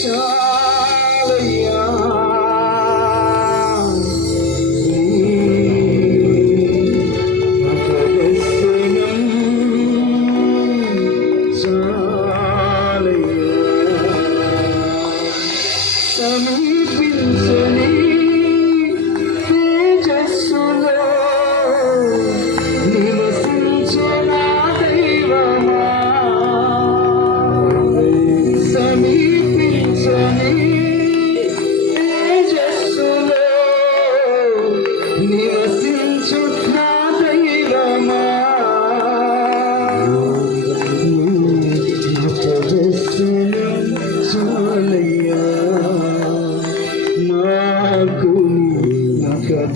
చాలయ్యా సమీపించని తేజస్సులో నివసించిన దైవమా సమీపించని తేజస్సులో నివసించున్న దైవమా చాలయ్యా నాకు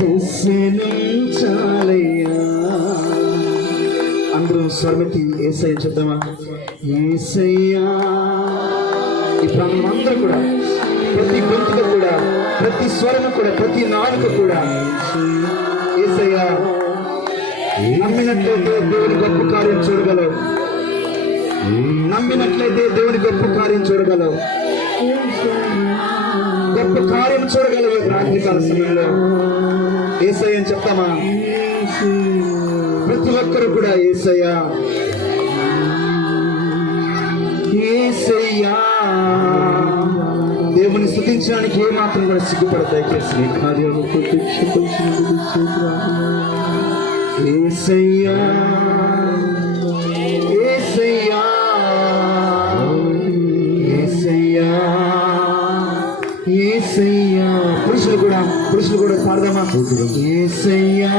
దర్శనం చాలయ్యా. అందరం స్వరమెత్తి యేసయ్య చెప్దామా? యేసయ్యా. ఈ ప్రాంతం అందరూ కూడా, ప్రతి గొంతుక కూడా, ప్రతి స్వరము కూడా, ప్రతి నాలుక కూడా యేసయ్యా. నమ్మినట్లయితే దేవుని గొప్ప కార్యం చూడగలవు. నమ్మినట్లయితే దేవుని గొప్ప కార్యం చూడగలవు. గొప్ప కార్యం చూడగలవు. రాత్రికాల సమయంలో యేసయ్య అని చెప్తామా? ప్రతి ఒక్కరు కూడా యేసయ్యా యేసయ్యా. దేవుని స్తుతించడానికి ఏమాత్రం కూడా సిగ్గుపడతాయి. యేసయ్యా యేసయ్యా యేసయ్యా యేసయ్యా. పురుషులు కూడా పాడదామా? యేసయ్యా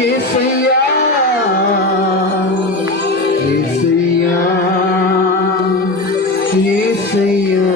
యేసయ్యా యేసయ్యా యేసయ్యా